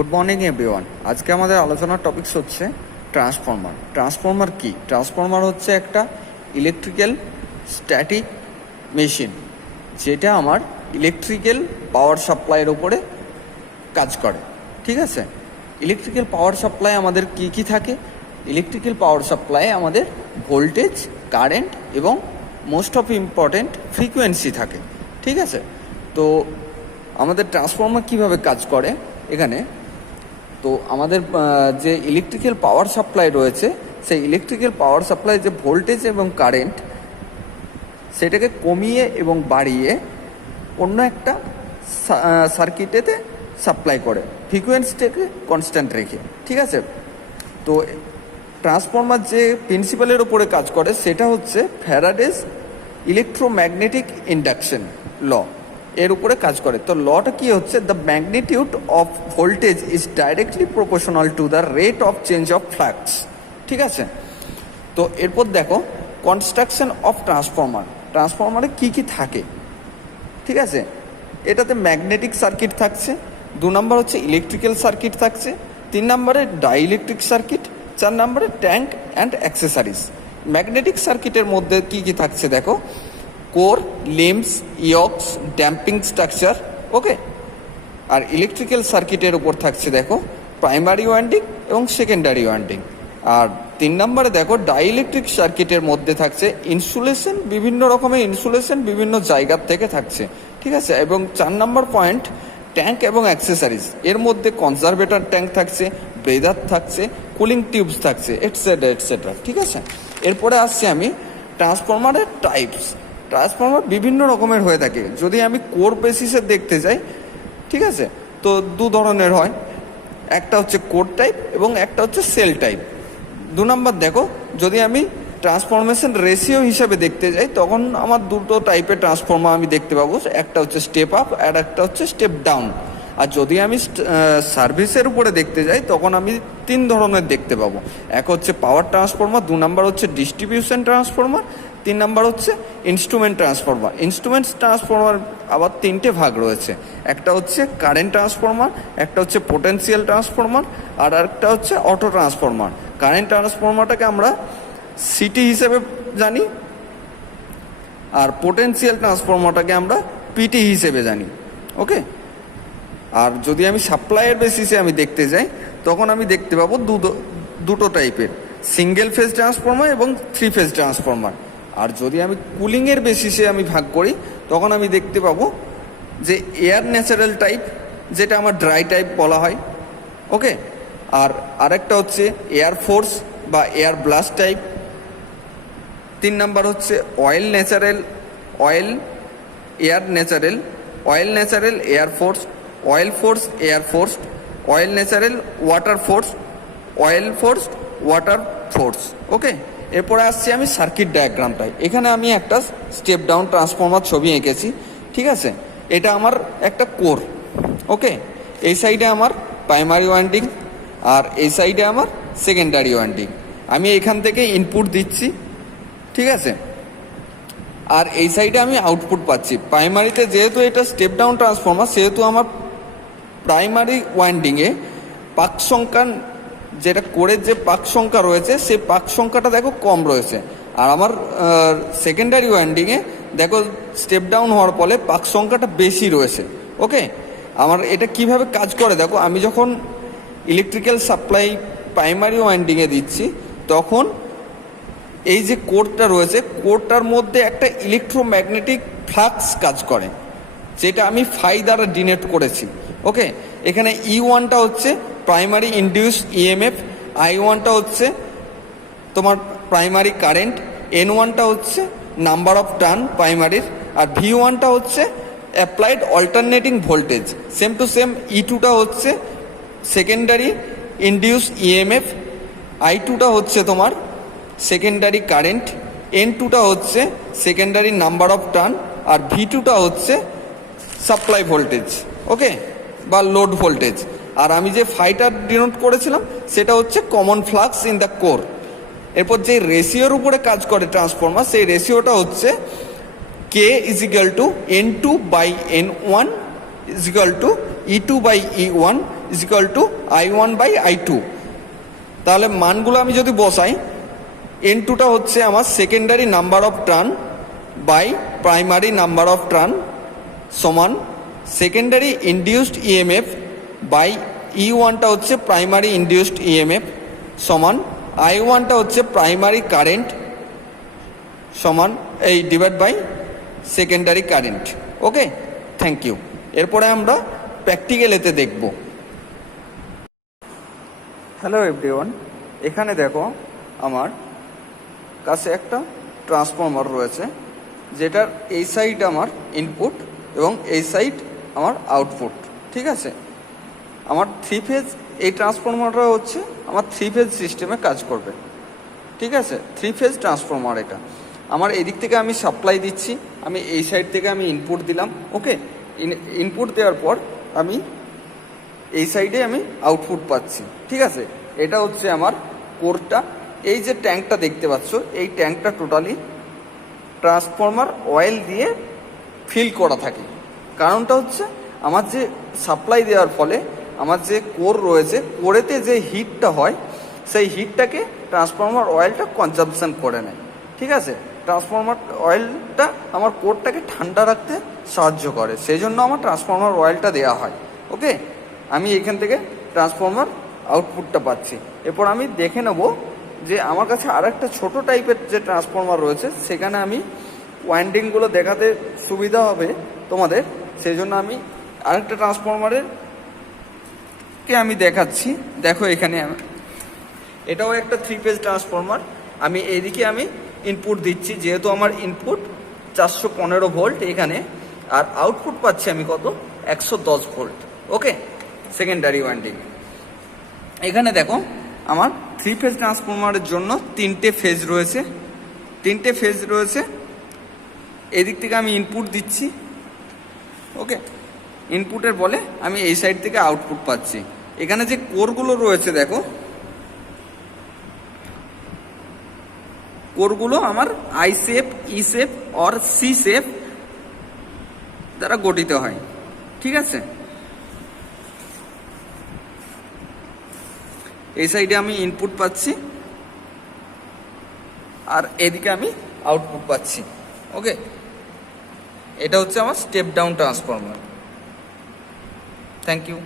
Good morning everyone. আজকে আমাদের আলোচনার টপিকস হচ্ছে ট্রান্সফর্মার। ট্রান্সফর্মার কি? ট্রান্সফর্মার হচ্ছে একটা ইলেকট্রিক্যাল স্ট্যাটিক মেশিন, যেটা আমার ইলেকট্রিক্যাল পাওয়ার সাপ্লাইয়ের ওপরে কাজ করে। ঠিক আছে, ইলেকট্রিক্যাল পাওয়ার সাপ্লাই আমাদের কি কি থাকে? ইলেকট্রিক্যাল পাওয়ার সাপ্লাই আমাদের ভোল্টেজ, কারেন্ট এবং মোস্ট অফ ইম্পর্টেন্ট ফ্রিকোয়েন্সি থাকে। ঠিক আছে, তো আমাদের ট্রান্সফর্মার কিভাবে কাজ করে এখানে, তো আমাদের যে ইলেকট্রিক্যাল পাওয়ার সাপ্লাই রয়েছে, সেই ইলেকট্রিক্যাল পাওয়ার সাপ্লাই যে ভোল্টেজ এবং কারেন্ট, সেটাকে কমিয়ে এবং বাড়িয়ে অন্য একটা সার্কিটেতে সাপ্লাই করে, ফ্রিকোয়েন্সিটাকে কনস্ট্যান্ট রেখে। ঠিক আছে, তো ট্রান্সফর্মার যে প্রিন্সিপালের ওপরে কাজ করে সেটা হচ্ছে ফ্যারাডেজ ইলেকট্রোম্যাগনেটিক ইন্ডাকশন ল, এর উপরে কাজ করে। তো লটা কি হচ্ছে? The magnitude of voltage is directly proportional to the rate of change of flux. ঠিক আছে, তো এরপর দেখো কনস্ট্রাকশন অফ ট্রান্সফর্মার। ট্রান্সফর্মারে কি কি থাকে? ঠিক আছে, এটাতে ম্যাগনেটিক সার্কিট থাকছে, 2 নম্বর হচ্ছে ইলেকট্রিক্যাল সার্কিট থাকছে, 3 নম্বরে ডাইইলেকট্রিক সার্কিট, 4 নম্বরে ট্যাঙ্ক অ্যান্ড অ্যাক্সেসারিজ। ম্যাগনেটিক সার্কিটের মধ্যে কি কি থাকছে দেখো, কোর, লিম্বস, ইয়ক্স, ড্যাম্পিং স্ট্রাকচার। ওকে, আর ইলেকট্রিক্যাল সার্কিটের উপর থাকছে দেখো প্রাইমারি ওয়াইন্ডিং এবং সেকেন্ডারি ওয়াইন্ডিং। আর 3 নম্বরে দেখো ডাইইলেকট্রিক সার্কিটের মধ্যে থাকছে ইনসুলেশন, বিভিন্ন রকমের ইনসুলেশন বিভিন্ন জায়গার থেকে থাকছে। ঠিক আছে, এবং 4 নম্বর পয়েন্ট ট্যাঙ্ক এবং অ্যাক্সেসারিজ। এর মধ্যে কনজারভেটর ট্যাঙ্ক থাকছে, ব্রেদার থাকছে, কুলিং টিউবস থাকছে, এটসেট্রা এটসেট্রা। ঠিক আছে, এরপরে আসছি আমি ট্রান্সফর্মারের টাইপস। ট্রান্সফর্মার বিভিন্ন রকমের হয়ে থাকে। যদি আমি কোর বেসিসে দেখতে যাই, ঠিক আছে, তো 2 ধরনের হয়, একটা হচ্ছে কোর টাইপ এবং একটা হচ্ছে সেল টাইপ। 2 নম্বর দেখো, যদি আমি ট্রান্সফরমেশন রেশিও হিসাবে দেখতে যাই, তখন আমার 2টো টাইপের ট্রান্সফর্মার আমি দেখতে পাবো। একটা হচ্ছে স্টেপ আপ আর একটা হচ্ছে স্টেপ ডাউন। আর যদি আমি সার্ভিসের উপরে দেখতে যাই, তখন আমি 3 ধরনের দেখতে পাবো। এক হচ্ছে পাওয়ার ট্রান্সফর্মার, 2 নম্বর হচ্ছে ডিস্ট্রিবিউশন ট্রান্সফর্মার, 3 নম্বর হচ্ছে ইনস্ট্রুমেন্ট ট্রান্সফর্মার। ইনস্ট্রুমেন্ট ট্রান্সফর্মার আবার 3টে ভাগ রয়েছে। একটা হচ্ছে কারেন্ট ট্রান্সফর্মার, একটা হচ্ছে পোটেনশিয়াল ট্রান্সফর্মার, আর একটা হচ্ছে অটো ট্রান্সফর্মার। কারেন্ট ট্রান্সফর্মারটাকে আমরা সিটি হিসেবে জানি, আর পোটেনশিয়াল ট্রান্সফর্মারটাকে আমরা পিটি হিসেবে জানি। ওকে, আর যদি আমি সাপ্লাইয়ের বেসিসে আমি দেখতে যাই, তখন আমি দেখতে পাবো দুটো টাইপের, সিঙ্গেল ফেজ ট্রান্সফর্মার এবং 3 ফেজ ট্রান্সফর্মার। আর যদি আমি কুলিংয়ের বেসিসে আমি ভাগ করি, তখন আমি দেখতে পাবো যে এয়ার ন্যাচারাল টাইপ, যেটা আমার ড্রাই টাইপ বলা হয়। ওকে, আর আরেকটা হচ্ছে এয়ার ফোর্স বা এয়ার ব্লাস্ট টাইপ। 3 নাম্বার হচ্ছে oil natural, air natural, oil natural air force, oil force air force, oil natural water force, oil force water force. Okay, এরপরে আসছি আমি সার্কিট ডায়াগ্রামটায়। এখানে আমি একটা স্টেপ ডাউন ট্রান্সফর্মার ছবি এঁকেছি। ঠিক আছে, এটা আমার একটা কোর। ওকে, এই সাইডে আমার প্রাইমারি ওয়াইন্ডিং আর এই সাইডে আমার সেকেন্ডারি ওয়াইন্ডিং। আমি এখান থেকে ইনপুট দিচ্ছি। ঠিক আছে, আর এই সাইডে আমি আউটপুট পাচ্ছি। প্রাইমারিতে যেহেতু এটা স্টেপ ডাউন ট্রান্সফর্মার, সেহেতু আমার প্রাইমারি ওয়াইন্ডিংয়ে পাক সংখ্যা, যেটা কোরের যে পাক সংখ্যা রয়েছে, সেই পাক সংখ্যাটা দেখো কম রয়েছে। আর আমার সেকেন্ডারি ওয়াইন্ডিংয়ে দেখো স্টেপ ডাউন হওয়ার ফলে পাক সংখ্যাটা বেশি রয়েছে। ওকে, আমার এটা কিভাবে কাজ করে দেখো, আমি যখন ইলেকট্রিক্যাল সাপ্লাই প্রাইমারি ওয়াইন্ডিংয়ে দিচ্ছি, তখন এই যে কোরটা রয়েছে, কোরটার মধ্যে একটা ইলেকট্রোম্যাগনেটিক ফ্লাক্স কাজ করে, যেটা আমি ফাই দ্বারা ডিনোট করেছি। ওকে, এখানে E1টা হচ্ছে প্রাইমারি ইনডিউস ইএমএফ, I1টা হচ্ছে তোমার প্রাইমারি কারেন্ট, N1টা হচ্ছে নাম্বার অফ টার্ন প্রাইমারির, আর V1টা হচ্ছে applied alternating voltage. Same to same E2টা হচ্ছে সেকেন্ডারি ইনডিউস ইএমএফ, I2টা হচ্ছে তোমার সেকেন্ডারি কারেন্ট, N2টা হচ্ছে সেকেন্ডারি নাম্বার অফ টার্ন, আর V2টা হচ্ছে সাপ্লাই ভোল্টেজ। ওকে, বা লোড ভোল্টেজ। আর আমি যে ফাইটা ডিনোট করেছিলাম, সেটা হচ্ছে common flux in the core. এরপর যে রেশিওর উপরে কাজ করে ট্রান্সফর্মার, সেই রেশিওটা হচ্ছে K = N2/N1 = E2/E1 is equal to I1 by I2। তাহলে মানগুলো আমি যদি বসাই, N2টা হচ্ছে আমার secondary number of turn by primary number of turn সমান সেকেন্ডারি ইনডিউসড ইএমএফ বাই E1টা হচ্ছে প্রাইমারি ইনডিউসড ইএমএফ সমান I1টা হচ্ছে প্রাইমারি কারেন্ট সমান এই divide by secondary current. Okay, thank you. এরপরে আমরা প্র্যাকটিক্যালেতে দেখব। হ্যালো এভরিওয়ান, এখানে দেখো আমার কাছে একটা ট্রান্সফর্মার রয়েছে, যেটার এই সাইড আমার ইনপুট এবং এই সাইড আমার আউটপুট। ঠিক আছে, আমার 3 ফেজ এই ট্রান্সফর্মারটা হচ্ছে আমার 3 ফেজ সিস্টেমে কাজ করবে। ঠিক আছে, 3 ফেজ ট্রান্সফর্মার এটা আমার এদিক থেকে আমি সাপ্লাই দিচ্ছি, আমি এই সাইড থেকে আমি ইনপুট দিলাম। ওকে, ইনপুট দেওয়ার পর আমি এই সাইডে আমি আউটপুট পাচ্ছি। ঠিক আছে, এটা হচ্ছে আমার কোরটা। এই যে ট্যাঙ্কটা দেখতে পাচ্ছ, এই ট্যাঙ্কটা টোটালি ট্রান্সফর্মার অয়েল দিয়ে ফিল করা থাকে। কারণটা হচ্ছে আমার যে সাপ্লাই দেওয়ার ফলে আমার যে কোর রয়েছে, কোরেতে যে হিটটা হয় সেই হিটটাকে ট্রান্সফর্মার অয়েলটা কনজাম্পশন করে নেয়। ঠিক আছে, ট্রান্সফর্মার অয়েলটা আমার কোরটাকে ঠান্ডা রাখতে সাহায্য করে, সেই জন্য আমার ট্রান্সফর্মার অয়েলটা দেওয়া হয়। ওকে, আমি এখান থেকে ট্রান্সফর্মার আউটপুটটা পাচ্ছি। এরপর আমি দেখে নেব যে আমার কাছে আর একটা ছোটো টাইপের যে ট্রান্সফর্মার রয়েছে, সেখানে আমি ওয়াইন্ডিংগুলো দেখাতে সুবিধা হবে তোমাদের, সেই জন্য আমি আরেকটা ট্রান্সফর্মারের কে আমি দেখাচ্ছি। দেখো এখানে এটাও একটা 3 ফেজ ট্রান্সফর্মার। আমি এইদিকে আমি ইনপুট দিচ্ছি, যেহেতু আমার ইনপুট 415 ভোল্ট এখানে, আর আউটপুট পাচ্ছি আমি কত 110 ভোল্ট। ওকে, সেকেন্ডারি ওয়াইন্ডিং। এখানে দেখো আমার 3 ফেজ ট্রান্সফর্মারের জন্য 3টে ফেজ রয়েছে, 3টে ফেজ রয়েছে। এদিক থেকে আমি ইনপুট দিচ্ছি। ওকে, ইনপুটের বলে আমি এই সাইড থেকে আউটপুট পাচ্ছি। এখানে যে কোরগুলো রয়েছে দেখো, কোরগুলো আমার I শেপ, E শেপ আর C শেপ দ্বারা গঠিত হয়। ঠিক আছে, এই সাইডে আমি ইনপুট পাচ্ছি আর এদিকে আমি আউটপুট পাচ্ছি। ওকে, এটা হচ্ছে আমার step down transformer. Thank you.